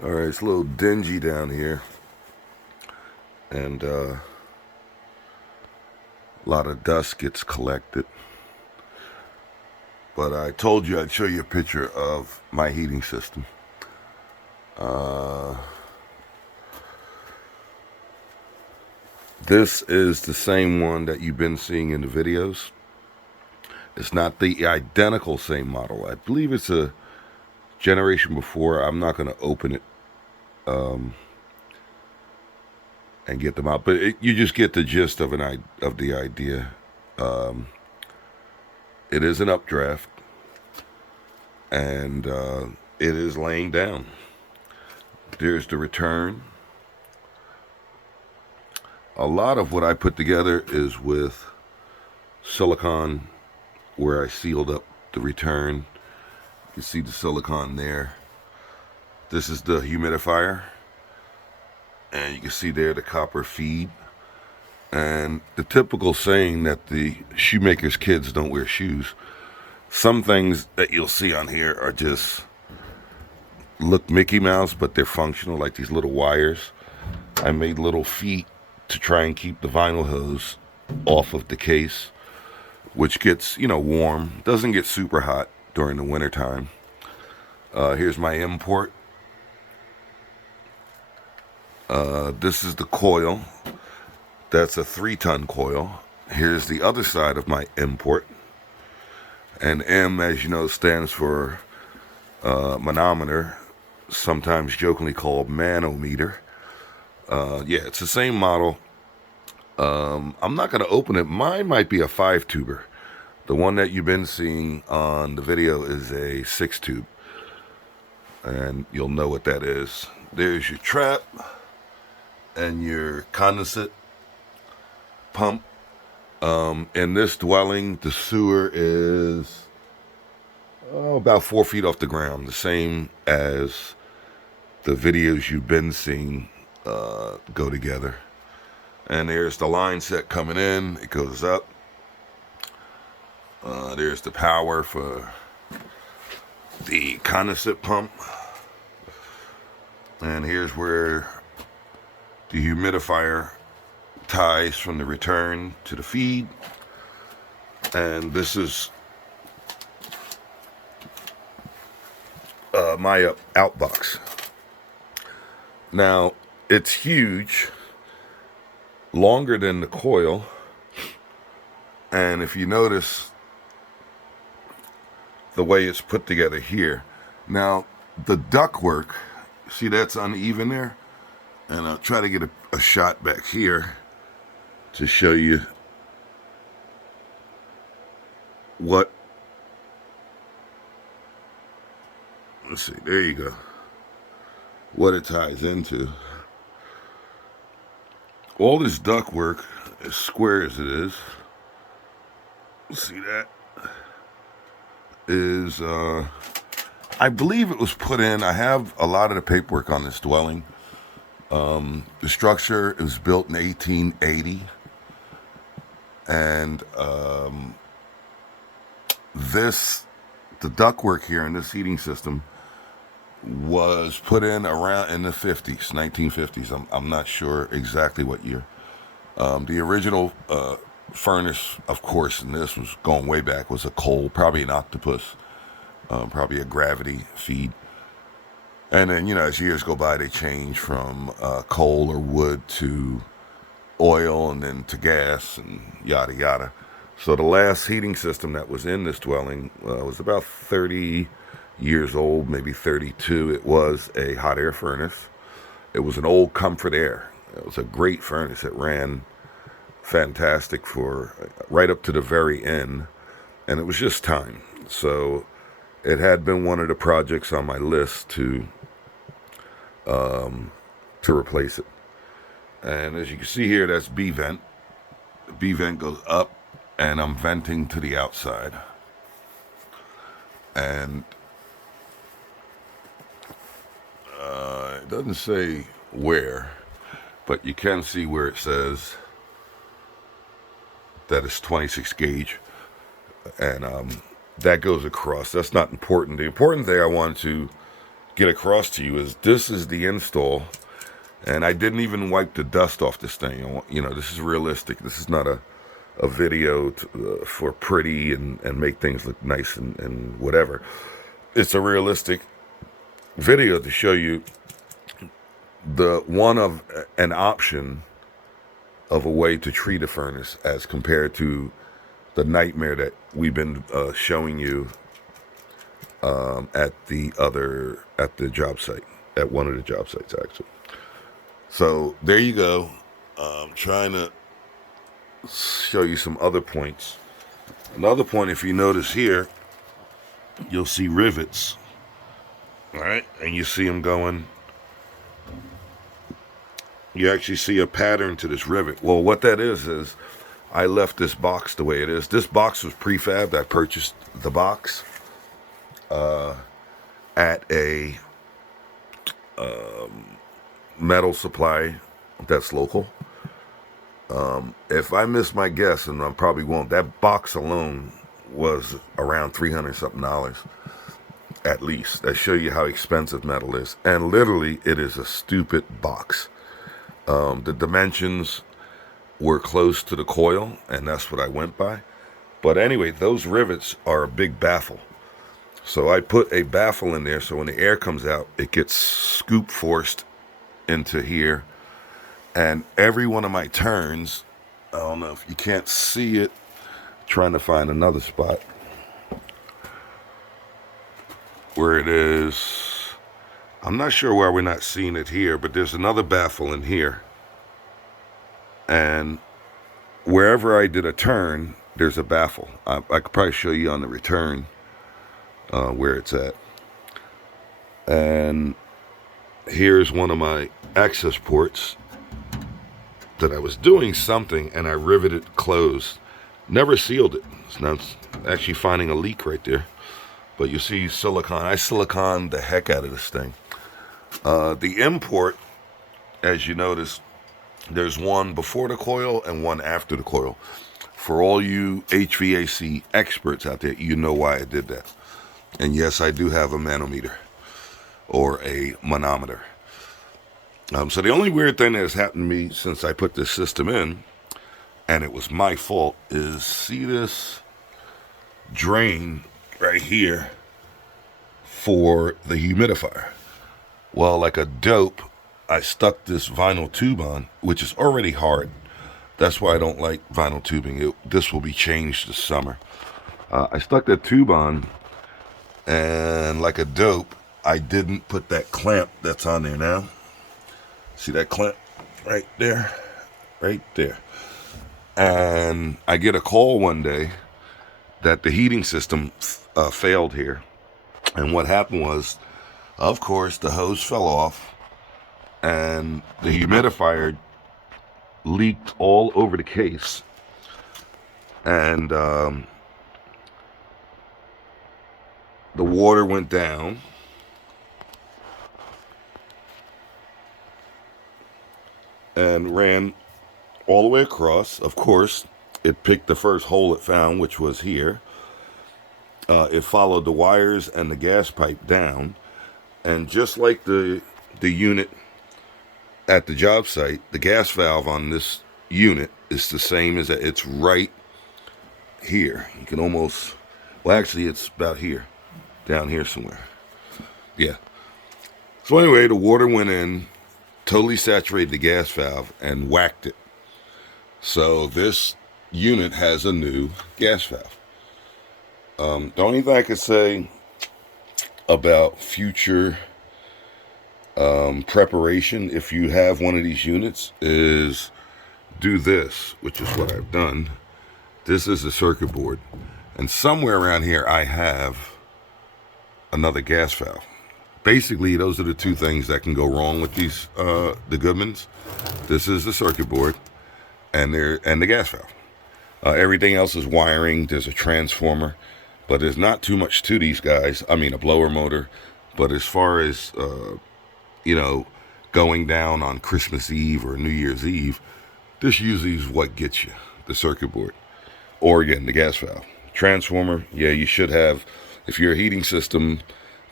Alright, it's a little dingy down here. And a lot of dust gets collected. But I told you I'd show you a picture of my heating system. This is the same one that you've been seeing in the videos. It's not the identical same model. I believe it's a generation before. I'm not going to open it and get them out, but you just get the gist of the idea. It is an updraft, and it is laying down. There's the return. A lot of what I put together is with silicone, where I sealed up the return. You can see the silicone there. This is the humidifier, and you can see there the copper feed. And the typical saying that the shoemaker's kids don't wear shoes. Some things that you'll see on here are just look Mickey Mouse, but they're functional, like these little wires. I made little feet to try and keep the vinyl hose off of the case, which gets, warm. Doesn't get super hot during the winter time. Here's my import. This is the coil. That's a 3-ton coil. Here's the other side of my import. And M, as you know, stands for manometer, sometimes jokingly called manometer. Yeah, it's the same model. I'm not going to open it. Mine might be a 5-tuber. The one that you've been seeing on the video is a 6-tube. And you'll know what that is. There's your trap and your condensate pump. In this dwelling, the sewer is about 4 feet off the ground, the same as the videos you've been seeing go together. And there's the line set coming in. It goes up. There's the power for the condensate pump. And here's where the humidifier ties from the return to the feed. And this is my outbox. Now, it's huge, longer than the coil. And if you notice the way it's put together here. Now, the ductwork, see that's uneven there? And I'll try to get a shot back here to show you what, let's see, there you go, what it ties into. All this ductwork, as square as it is, see that, is, I believe it was put in, I have a lot of the paperwork on this dwelling. The structure was built in 1880. And the ductwork here in this heating system was put in around in the 50s, 1950s. I'm not sure exactly what year. The original furnace, of course, in this was going way back, was a coal, probably an octopus, probably a gravity feed. And then, as years go by, they change from coal or wood to oil and then to gas and yada yada. So the last heating system that was in this dwelling was about 30 years old, maybe 32. It was a hot air furnace. It was an old Comfort Air. It was a great furnace. It ran fantastic for right up to the very end, and it was just time. So it had been one of the projects on my list to replace it. And as you can see here, that's B vent. The B vent goes up, and I'm venting to the outside. And it doesn't say where, but you can see where it says that it's 26 gauge. And that goes across. That's not important. The important thing I wanted to get across to you is this is the install. And I didn't even wipe the dust off this thing. You know, this is realistic. This is not a video for pretty and make things look nice and whatever. It's a realistic video to show you the one of an option of a way to treat a furnace as compared to the nightmare that we've been showing you at the job site, at one of the job sites actually. So there you go. I'm trying to show you some other points. Another point, if you notice here, you'll see rivets. All right, and you see them going. You actually see a pattern to this rivet. Well, what that is I left this box the way it is. This box was prefabbed. I purchased the box at a metal supply that's local. If I miss my guess, and I probably won't, that box alone was around $300 something at least. That show you how expensive metal is. And literally, it is a stupid box. The dimensions were close to the coil, and that's what I went by. But anyway, those rivets are a big baffle. So I put a baffle in there so when the air comes out, it gets scoop forced into here. And every one of my turns, I don't know if you can't see it, trying to find another spot where it is. I'm not sure why we're not seeing it here, but there's another baffle in here. And wherever I did a turn, there's a baffle. I could probably show you on the return where it's at. And here's one of my access ports that I was doing something and I riveted closed. Never sealed it. So now it's actually finding a leak right there. But you see silicone. I siliconed the heck out of this thing. The import, as you notice, there's one before the coil and one after the coil. For all you HVAC experts out there, you know why I did that. And yes, I do have a manometer or a manometer. So the only weird thing that has happened to me since I put this system in, and it was my fault, is see this drain right here for the humidifier. Well, like a dope, I stuck this vinyl tube on, which is already hard. That's why I don't like vinyl tubing. This will be changed this summer. I stuck that tube on, and like a dope, I didn't put that clamp that's on there now. See that clamp right there? Right there. And I get a call one day that the heating system failed here. And what happened was, of course, the hose fell off and the humidifier leaked all over the case. And the water went down. And ran all the way across. Of course, it picked the first hole it found, which was here. It followed the wires and the gas pipe down. And just like the unit at the job site, the gas valve on this unit is the same as that. It's right here. You can almost, well, actually, it's about here, down here somewhere. Yeah. So anyway, the water went in, totally saturated the gas valve and whacked it. So this unit has a new gas valve. The only thing I could say about future preparation, if you have one of these units, is do this, which is what I've done. This is the circuit board. And somewhere around here I have another gas valve. Basically, those are the two things that can go wrong with these, the Goodmans. This is the circuit board and the gas valve. Everything else is wiring. There's a transformer, but there's not too much to these guys. I mean, a blower motor. But as far as, going down on Christmas Eve or New Year's Eve, this usually is what gets you, the circuit board. Or again, the gas valve. Transformer, yeah, you should have, if you're a heating system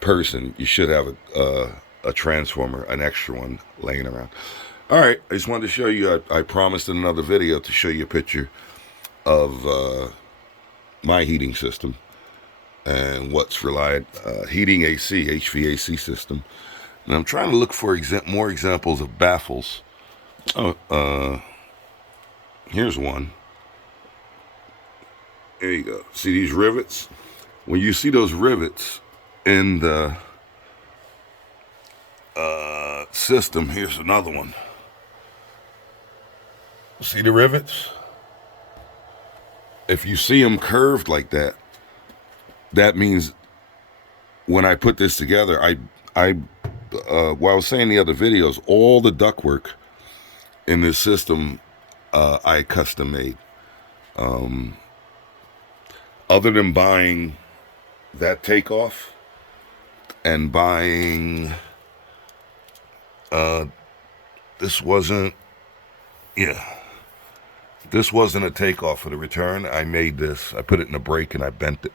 person, you should have a transformer, an extra one laying around. All right, I just wanted to show you. I promised in another video to show you a picture of my heating system and what's relied heating AC, HVAC system. And I'm trying to look for more examples of baffles. Oh, here's one. There you go. See these rivets? When you see those rivets in the system, here's another one. See the rivets? If you see them curved like that, that means when I put this together, what I was saying in the other videos, all the ductwork in this system, I custom made. Other than buying that takeoff and buying, this wasn't a takeoff for the return. I made this. I put it in a brake and I bent it.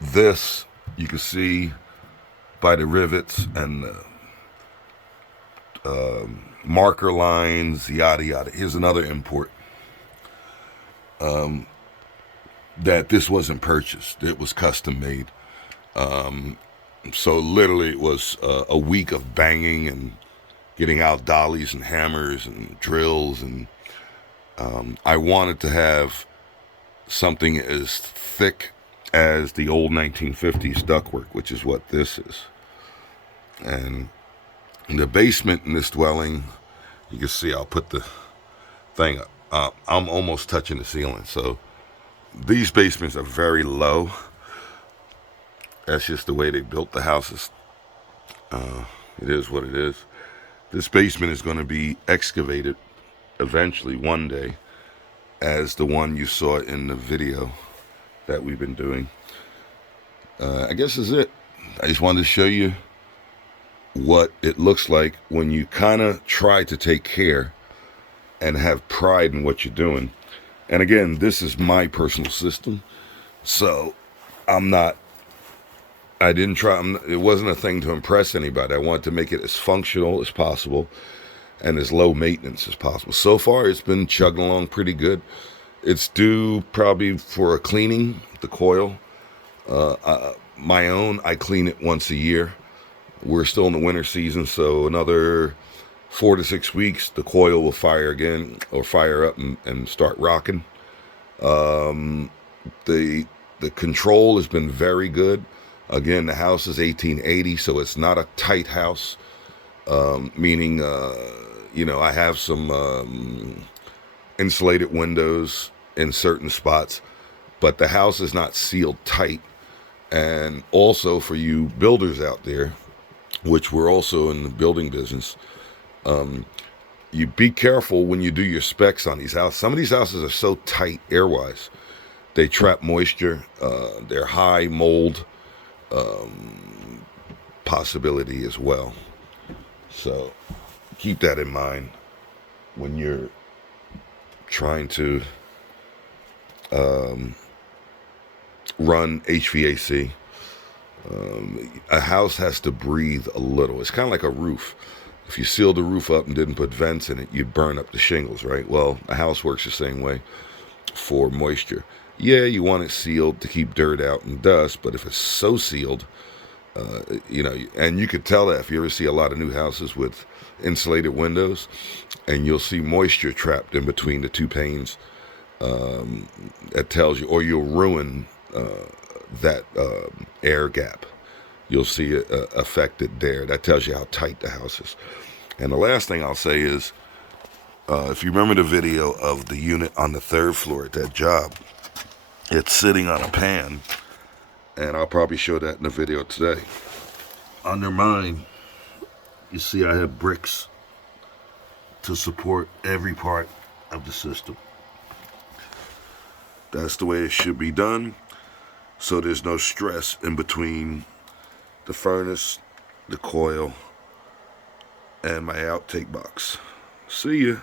This, you can see by the rivets and the marker lines, yada yada. Here's another import. That this wasn't purchased. It was custom made. So literally it was a week of banging and getting out dollies and hammers and drills, and I wanted to have something as thick as the old 1950s ductwork, which is what this is. And in the basement in this dwelling, you can see I'll put the thing up. I'm almost touching the ceiling, so these basements are very low. That's just the way they built the houses. It is what it is. This basement is going to be excavated eventually one day, as the one you saw in the video that we've been doing. I guess is it. I just wanted to show you what it looks like when you kind of try to take care and have pride in what you're doing. And again, this is my personal system, so it wasn't a thing to impress anybody. I wanted to make it as functional as possible and as low maintenance as possible. So far, it's been chugging along pretty good. It's due probably for a cleaning, the coil. My own, I clean it once a year. We're still in the winter season, so another 4 to 6 weeks, the coil will fire again, or fire up and start rocking. The control has been very good. Again, the house is 1880, so it's not a tight house. Meaning, I have some insulated windows in certain spots, but the house is not sealed tight. And also for you builders out there, which we're also in the building business, you be careful when you do your specs on these houses. Some of these houses are so tight air-wise, they trap moisture. They're high mold possibility as well. So keep that in mind when you're trying to run HVAC. A house has to breathe a little. It's kind of like a roof. If you sealed the roof up and didn't put vents in it, you'd burn up the shingles, right? Well, a house works the same way for moisture. Yeah, you want it sealed to keep dirt out and dust, but if it's so sealed, and you could tell that if you ever see a lot of new houses with insulated windows, and you'll see moisture trapped in between the two panes, that tells you, or you'll ruin that air gap. You'll see it affected there. That tells you how tight the house is. And the last thing I'll say is, if you remember the video of the unit on the 3rd floor at that job, it's sitting on a pan, and I'll probably show that in the video today. Under mine, you see I have bricks to support every part of the system. That's the way it should be done, so there's no stress in between the furnace, the coil, and my outtake box. See ya.